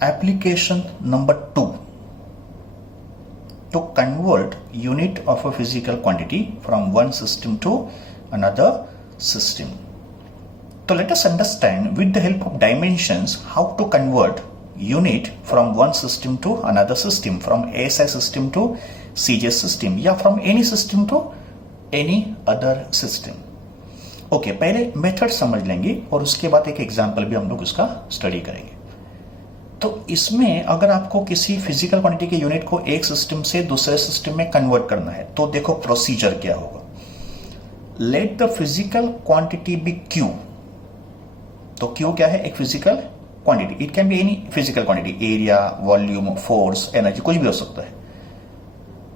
Application number 2, to convert unit of a physical quantity from one system to another system. So let us understand with the help of dimensions how to convert unit from one system to another system, from ASI system to CJ system या from any system to any other system. Okay, पहले method समझ लेंगे और उसके बाद एक example भी हम लोग उसका स्टडी करेंगे। तो इसमें अगर आपको किसी फिजिकल क्वांटिटी के यूनिट को एक सिस्टम से दूसरे सिस्टम में कन्वर्ट करना है तो देखो प्रोसीजर क्या होगा। Let the physical quantity be Q. तो क्यू क्या है? एक physical quantity. It can be any physical quantity, area, volume, force, energy, कुछ भी हो सकता है।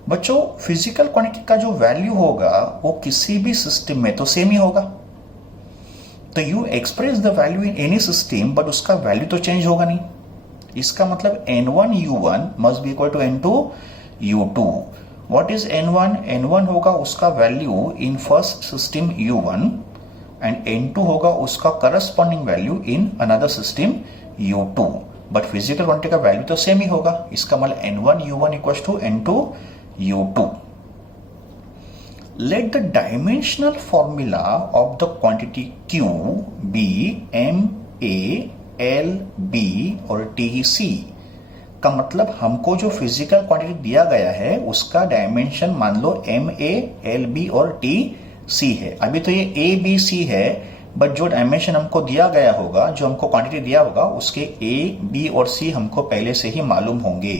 बच्चों, फिजिकल क्वांटिटी का जो वैल्यू होगा वो किसी भी सिस्टम में तो सेम ही होगा। तो you express the value in any system, but उसका वैल्यू तो चेंज होगा नहीं। इसका मतलब N1 U1 must be equal to N2 U2। What is N1? N1 होगा उसका value in first system U1 and N2 होगा उसका corresponding value in another system U2। But physical quantity का वैल्यू तो सेम ही होगा। इसका मतलब N1 U1 equal to N2 U2। Let the dimensional formula of the quantity Q be MA, LB और TC। का मतलब हमको जो फिजिकल क्वांटिटी दिया गया है उसका डायमेंशन मान लो MA, LB और TC है। अभी तो ये ABC है, बट जो डायमेंशन हमको दिया गया होगा, जो हमको क्वांटिटी दिया होगा, उसके A, B और C हमको पहले से ही मालूम होंगे।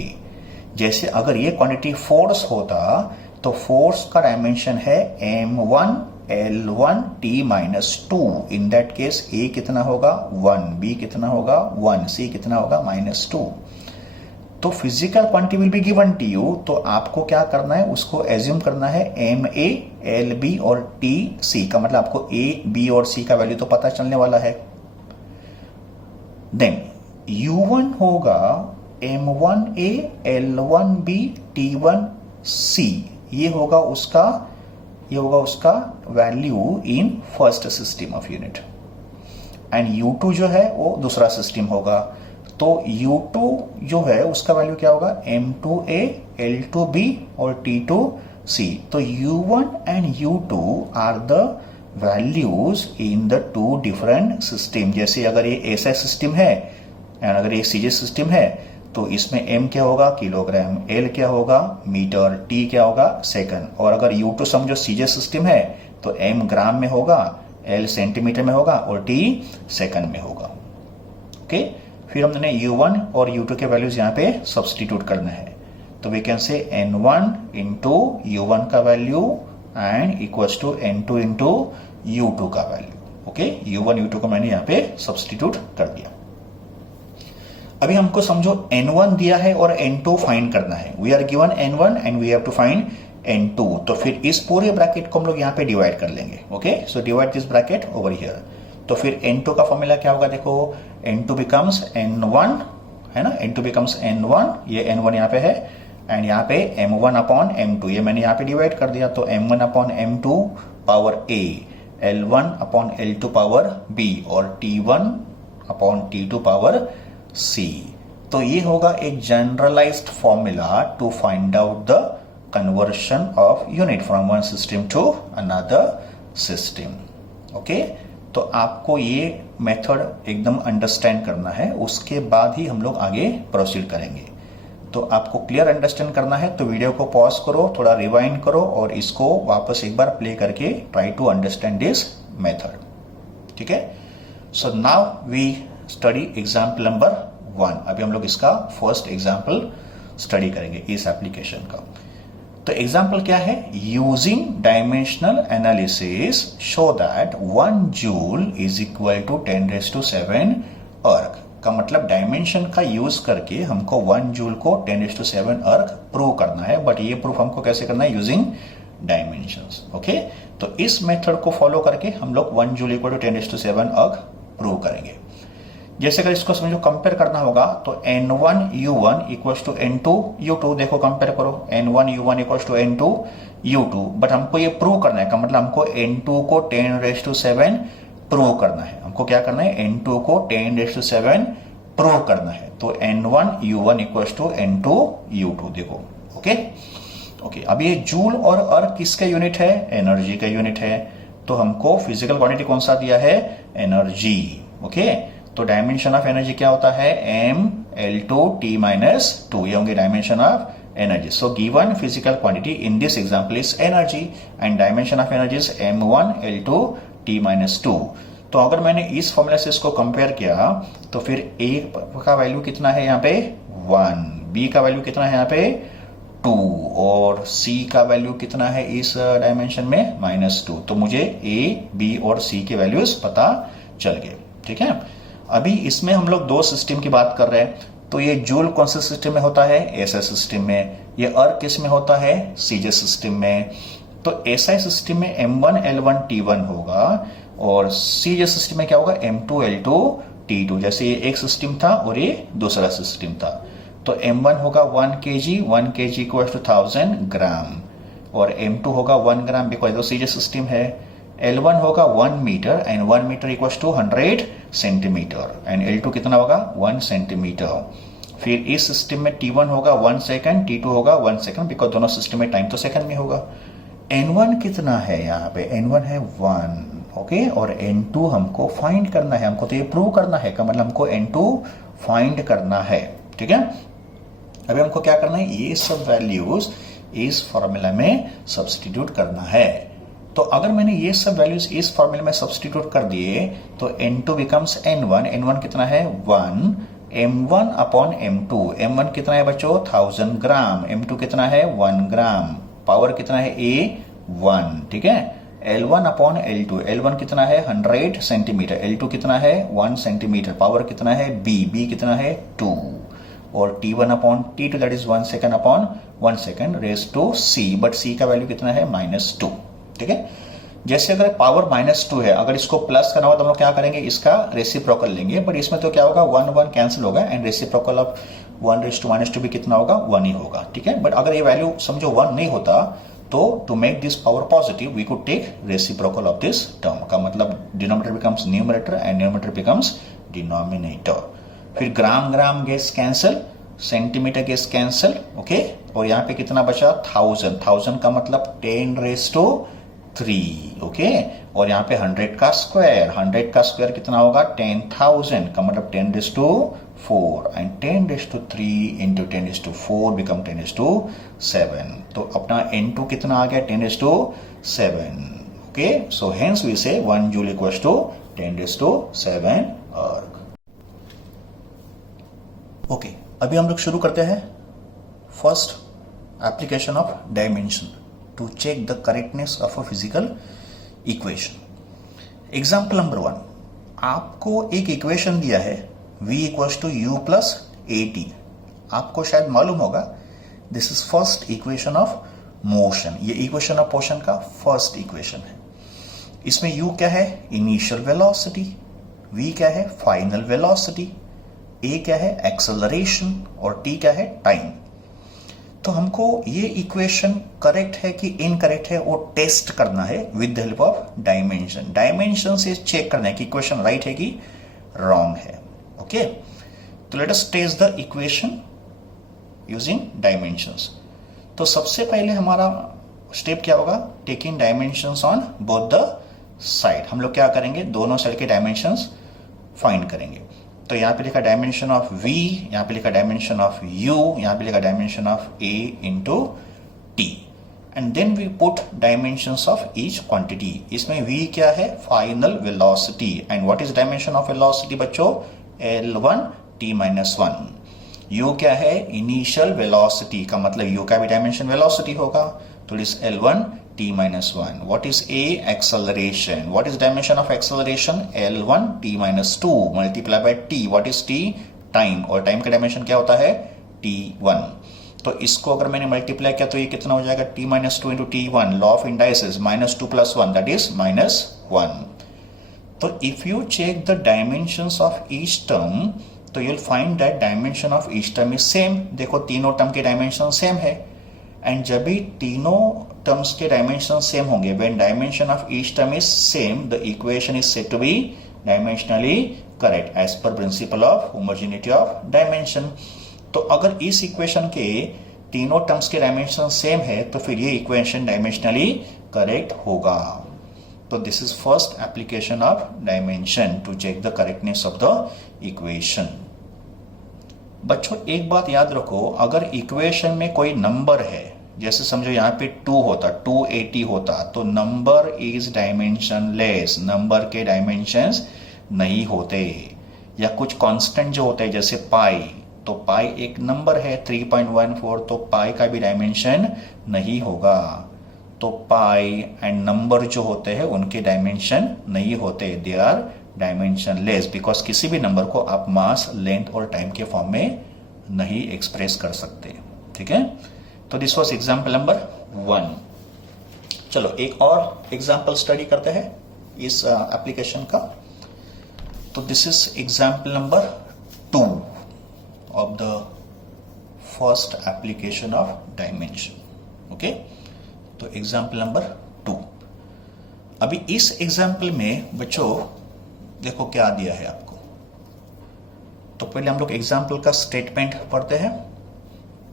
जैसे अगर ये क्वांटिटी फोर्स होता तो फोर्स का डायमेंशन है M1 L1 T-2। In that case A कितना होगा 1, B कितना होगा 1, C कितना होगा -2। तो physical quantity will be given to you, तो आपको क्या करना है, उसको एज्यूम करना है MA, LB और TC का मतलब आपको A, B और C का वैल्यू तो पता चलने वाला है। देन U1 होगा M1A, L1B, T1C। ये होगा उसका value in first system of unit. And U2 जो है वो दूसरा सिस्टम होगा। तो U2 जो है उसका वैल्यू क्या होगा M2A, L2B और T2C। तो U1 and U2 are the values in the two different system. जैसे अगर ये SI सिस्टम है एंड अगर ये CJ सिस्टम है तो इसमें M क्या होगा किलोग्राम, L क्या होगा मीटर, T क्या होगा सेकंड। और अगर U2 समझो CJ सिस्टम है तो M ग्राम में होगा, L सेंटीमीटर में होगा और T सेकंड में होगा। ओके, फिर हमने U1 और U2 के वैल्यूज यहाँ पे सब्स्टिट्यूट करना है। तो we can say N1 into U1 का value and equals to N2 into U2 का वैल्यू। ओके, U1 U2 को मैंने यहाँ पे सब्स्टिट्यूट कर दिया। अभी हमको समझो N1 दिया है और N2 फाइंड करना है। We are given N1 and we have to find N2। तो फिर इस पूरे ब्रैकेट को हम लोग यहाँ पे डिवाइड कर लेंगे। Okay, so divide this bracket over here. तो फिर N2 का फॉर्मूला क्या होगा, देखो N2 बिकम्स N1 है ना, N2 बिकम्स N1, ये N1 यहाँ पे है एंड यहाँ पे M1 अपॉन M2, ये मैंने यहाँ पे डिवाइड कर दिया। तो M1 upon M2 power A, L1 upon L2 power B और T1 upon T2 power C। तो ये होगा एक generalised formula to find out the conversion of unit from one system to another system. Okay, तो आपको ये method एकदम understand करना है, उसके बाद ही हम लोग आगे प्रोसीड करेंगे। तो आपको क्लियर अंडरस्टैंड करना है तो वीडियो को पॉज करो, थोड़ा रिवाइंड करो और इसको वापस एक बार प्ले करके try to understand this method. ठीक है, so now we study example number 1। अभी हम लोग इसका फर्स्ट एग्जाम्पल स्टडी करेंगे इस एप्लीकेशन का। तो एग्जाम्पल क्या है, using dimensional analysis show that 1 joule is equal to 10⁷ erg. का मतलब डायमेंशन का यूज करके हमको 1 जूल को 10⁷ अर्ग प्रूव करना है। बट ये प्रूफ हमको कैसे करना है, यूजिंग डायमेंशंस। ओके, तो इस मेथड को फॉलो करके हम लोग 1 जूल इक्वल टू 10⁷ अर्ग प्रूव करेंगे। जैसे अगर इसको समझो कंपेयर करना होगा तो N1 U1 equals to N2 U2। देखो कंपेयर करो, N1 U1 equals to N2 U2। But हमको ये प्रूव करना है, का मतलब हमको N2 को 10⁷ प्रूव करना है। हमको क्या करना है, N2 को 10⁷ प्रूव करना है। तो N1 U1 equals to N2 U2 देखो। ओके, अब ये जूल और अर्क किसका यूनिट है? एनर्जी का यूनिट है। तो हमको फिजिकल क्वांटिटी कौन सा दिया है? एनर्जी। ओके, तो डायमेंशन ऑफ एनर्जी क्या होता है? M L2T-2, ये होंगे dimension of energy. So given physical quantity in this example is energy and dimension of energy is M1L2T-2। तो अगर मैंने इस फॉर्मूला से इसको कंपेयर किया तो फिर A का वैल्यू कितना है यहाँ पे? 1, B का वैल्यू कितना है यहाँ पे? 2, और C का वैल्यू कितना है इस डायमेंशन में? -2। तो मुझे A, B और C के वैल्यूज पता चल गए। ठीक है, अभी इसमें हम लोग 2 सिस्टम की बात कर रहे हैं। तो ये जूल कौन से सिस्टम में होता है? एसआई सिस्टम में। ये अर्क किस में होता है? सीजे सिस्टम में। तो एसआई सिस्टम में M1L1T1 होगा और सीजे सिस्टम में क्या होगा? M2L2T2। जैसे ये एक सिस्टम था और ये दूसरा सिस्टम था। तो M1 होगा 1 kg, 1 kg इक्वल्स टू 1000 ग्राम, और M2 होगा 1 ग्राम बिकॉज वो सीजे सिस्टम है। L1 होगा 1 metre and 1 metre equals to 100 centimetre, and L2 कितना होगा? 1 सेंटीमीटर। फिर इस सिस्टम में T1 होगा 1 सेकंड, T2 होगा 1 सेकंड बिकॉज दोनों सिस्टम में टाइम तो सेकंड में होगा। N1 कितना है यहाँ पे? N1 है 1। ओके, और N2 हमको फाइंड करना है, हमको तो ये प्रूव करना है का मतलब हमको N2 फाइंड करना है। ठीक है, अभी हमको क्या करना है? ये सब वैल्यूज इस फॉर्मूला में सब्स्टिट्यूट करना है। तो अगर मैंने ये सब वैल्यूज इस फॉर्मूला में सब्स्टिट्यूट कर दिए तो N2 बिकम्स N1। N1 कितना है? 1। M1 अपॉन M2, M1 कितना है बच्चों? 1000 ग्राम। M2 कितना है? 1 ग्राम। पावर कितना है? A1। ठीक है, L1 अपॉन L2, L1 कितना है? 100 सेंटीमीटर, L2 कितना है? 1 सेंटीमीटर। पावर कितना है? B कितना है? 2, और T1 upon T2 that is 1 second upon 1 second raise to C, but C का वैल्यू कितना है? -2। ठीक है, जैसे अगर पावर -2 है, अगर इसको प्लस करना हो तो हम लोग क्या करेंगे? इसका रेसिप्रोकल लेंगे, बट इसमें तो क्या होगा? 1 कैंसिल होगा एंड रेसिप्रोकल ऑफ 1 भी कितना होगा? 1 ही होगा। ठीक है, बट अगर ये वैल्यू समझो 1 नहीं होता तो to make this power positive we could take reciprocal of this term, का मतलब denominator becomes numerator and numerator becomes denominator. फिर gram gram gets cancel, centimetre gets cancel. Okay, और यहाँ पे कितना बचा? 1000। 1000 का मतलब 10⁻3। ओके, और यहाँ पे 100 का स्क्वायर, 100 का स्क्वायर कितना होगा? 10,000 का मतलब 10⁴, एंड 10⁻3 इंटू 10⁴ बिकम 10⁻7। तो अपना N2 कितना आ गया? 10⁻7। ओके, सो हेंस वी से 1 जूल इक्वल्स टू 10⁻7 अर्ग। ओके, अभी हम लोग शुरू करते हैं first application of dimension to check the correctness of a physical equation. Example number 1, आपको एक इक्वेशन दिया है v equals to u plus AT। आपको शायद मालूम होगा this is first equation of motion. ये इक्वेशन ऑफ मोशन का फर्स्ट इक्वेशन है। इसमें u क्या है? इनिशियल वेलोसिटी, v क्या है? फाइनल वेलोसिटी, a क्या है? एक्सेलरेशन, और t क्या है? टाइम। तो हमको ये इक्वेशन करेक्ट है कि इनकरेक्ट है वो टेस्ट करना है with the help of dimension. Dimension से चेक करना है कि इक्वेशन राइट है कि रॉन्ग है। ओके, तो let us test the equation using dimensions. तो सबसे पहले हमारा स्टेप क्या होगा? Taking dimensions on both the side. हम लोग क्या करेंगे? दोनों साइड के डायमेंशंस फाइंड करेंगे। तो यहाँ पे लिखा डायमेंशन ऑफ v, यहाँ पे लिखा डायमेंशन ऑफ u, यहाँ पे लिखा dimension of a into t, and then we put dimensions of each quantity. इसमें v क्या है? Final velocity, and what is dimension of velocity बच्चों? L1 t-1। u क्या है? इनिशियल वेलोसिटी, का मतलब u का भी डायमेंशन वेलोसिटी होगा, तो it is L1 t-1. What is a? Acceleration. What is dimension of acceleration? L1 t-2 multiply by t. What is t? Time. और टाइम का डायमेंशन क्या होता है? t1. तो इसको अगर मैंने मल्टीप्लाई किया तो ये कितना हो जाएगा? t-2 into t1. Law of indices, -2 + 1 that is -1. तो if you check the dimensions of each term तो you'll find that dimension of each term is same. देखो तीनों टर्म के डायमेंशन सेम है, एंड जब भी तीनों टर्म्स के डायमेंशन सेम होंगे, when dimension of each term is same the equation is said to be dimensionally correct as per principle of homogeneity of dimension. तो अगर इस इक्वेशन के तीनों टर्म्स के डायमेंशन सेम है तो फिर ये इक्वेशन डायमेंशनली करेक्ट होगा। तो this is first application of dimension to check the correctness of the equation. बच्चों एक बात याद रखो, अगर इक्वेशन में कोई नंबर है, जैसे समझो यहाँ पे 2 होता, 280 होता, तो नंबर इज डायमेंशनलेस, नंबर के डायमेंशंस नहीं होते। या कुछ कांस्टेंट जो होते हैं जैसे पाई, तो पाई एक नंबर है 3.14, तो पाई का भी डायमेंशन नहीं होगा। तो पाई एंड नंबर जो होते हैं उनके डायमेंशन नहीं होते, दे आर डायमेंशनलेस, बिकॉज किसी भी नंबर को आप मास, लेंथ और टाइम के फॉर्म में नहीं एक्सप्रेस कर सकते। ठीक है, तो दिस वॉज एग्जाम्पल नंबर 1। चलो एक और एग्जाम्पल स्टडी करते हैं इस एप्लीकेशन का। तो this is example number 2 of the first application of dimension. Okay, तो एग्जाम्पल नंबर 2। अभी इस एग्जाम्पल में बच्चों देखो क्या दिया है आपको। तो पहले हम लोग एग्जाम्पल का स्टेटमेंट पढ़ते हैं।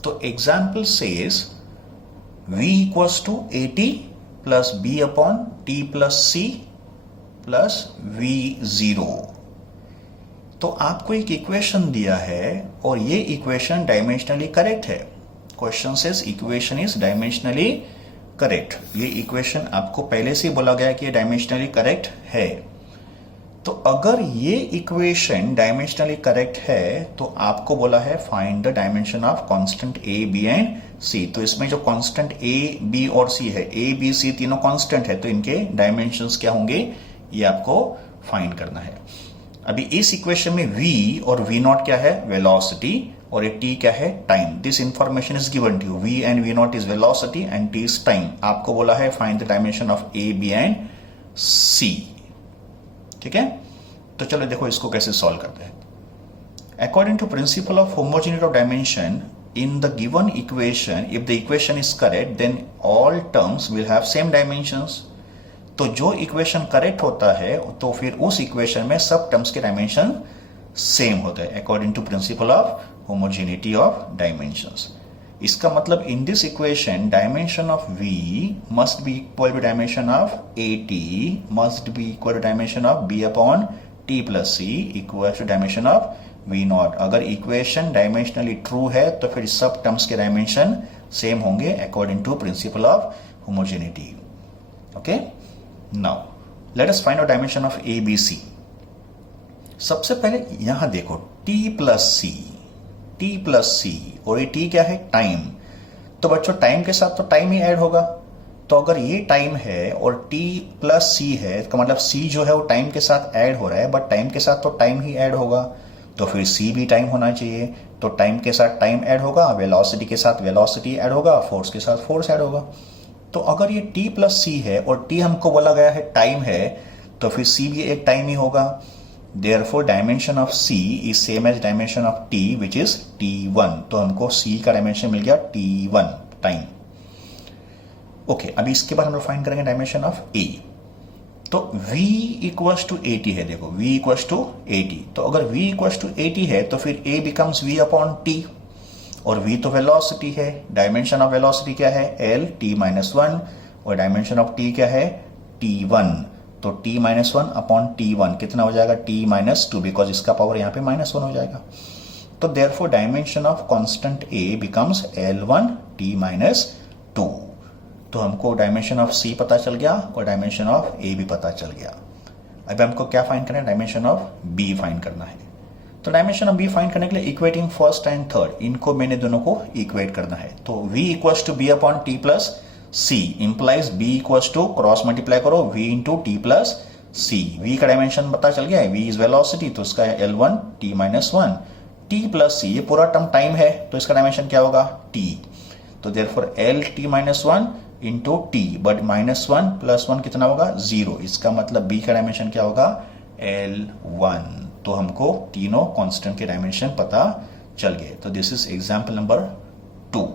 तो example says v equals to 80 plus b upon t plus c plus v0। तो आपको एक इक्वेशन दिया है और ये इक्वेशन डायमेंशनली करेक्ट है। Question says equation is dimensionally correct. ये इक्वेशन आपको पहले से बोला गया कि ये डायमेंशनली करेक्ट है। तो अगर ये इक्वेशन डायमेंशनली करेक्ट है तो आपको बोला है find the dimension of constant a, b and c। तो इसमें जो कांस्टेंट a, b और c है, a, b, c तीनों कांस्टेंट है, तो इनके डायमेंशंस क्या होंगे ये आपको फाइंड करना है। अभी इस इक्वेशन में v और v0 क्या है, वेलोसिटी, और ये t क्या है, time. This information is given to you, v and v0 is velocity and t is time. आपको बोला है find the dimension of a, b and c। ठीक है, तो चलो देखो इसको कैसे सॉल्व करते हैं। According to principle of homogeneity of dimension, in the given equation, if the equation is correct, then all terms will have same dimensions. तो जो इक्वेशन करेक्ट होता है तो फिर उस इक्वेशन में सब टर्म्स के डायमेंशन सेम होते हैं according to principle of homogeneity of dimensions. इसका मतलब in this equation dimension of v must be equal to dimension of at must be equal to dimension of b upon t plus c equal to dimension of v0। अगर equation dimensionally true है तो फिर सब terms के dimension same होंगे according to principle of homogeneity. Okay, now let us find out dimension of a b c। सबसे पहले यहां देखो t प्लस c और ये t क्या है, टाइम। तो बच्चों टाइम के साथ तो टाइम ही ऐड होगा। तो अगर ये टाइम है और t प्लस c है, इसका मतलब c जो है वो टाइम के साथ ऐड हो रहा है, बट टाइम के साथ तो टाइम ही ऐड होगा, तो फिर c भी टाइम होना चाहिए। तो टाइम के साथ टाइम ऐड होगा, वेलोसिटी के साथ वेलोसिटी ऐड होगा, फोर्स के साथ फोर्स ऐड होगा। तो अगर ये t प्लस c है और t हमको बोला गया है टाइम है, तो फिर c भी एक टाइम ही होगा। Therefore dimension of c is same as dimension of t which is t1। तो हमको c का डायमेंशन मिल गया t1 टाइम। ओके, अभी इसके बाद हम लोग फाइंड करेंगे डायमेंशन ऑफ a। तो v इक्वल्स टू 80 है, देखो v इक्वल्स टू 80। तो अगर v इक्वल्स टू 80 है तो फिर a becomes v upon t, और v तो वेलोसिटी है, डायमेंशन ऑफ वेलोसिटी क्या है, l t माइनस 1, और डायमेंशन ऑफ t क्या है, t1। तो t माइनस 1 अपॉन t1 कितना हो जाएगा, t माइनस 2, बिकॉज इसका पावर यहाँ पे माइनस 1 हो जाएगा। तो therefore dimension of constant a becomes l1 t minus 2। तो हमको डायमेंशन ऑफ c पता चल गया और डायमेंशन ऑफ a भी पता चल गया। अब हमको क्या फाइंड करना है, डायमेंशन ऑफ b फाइंड करना है। तो डायमेंशन ऑफ b फाइंड करने के लिए इक्वेटिंग फर्स्ट एंड थर्ड, इनको मैंने दोनों को इक्वेट करना है। तो v equals to b upon t plus c implies b equals to cross multiply करो v into t plus c। v का डायमेंशन पता चल गया है, v इज वेलोसिटी, तो इसका है l1 t minus 1, t plus c, ये पूरा टर्म टाइम है तो इसका डायमेंशन क्या होगा, t। तो therefore l t minus 1 into t, but minus 1 plus 1 कितना होगा, 0। इसका मतलब b का डायमेंशन क्या होगा, l1। तो हमको तीनों कांस्टेंट के डायमेंशन पता चल गए। तो दिस इज एग्जाम्पल नंबर 2।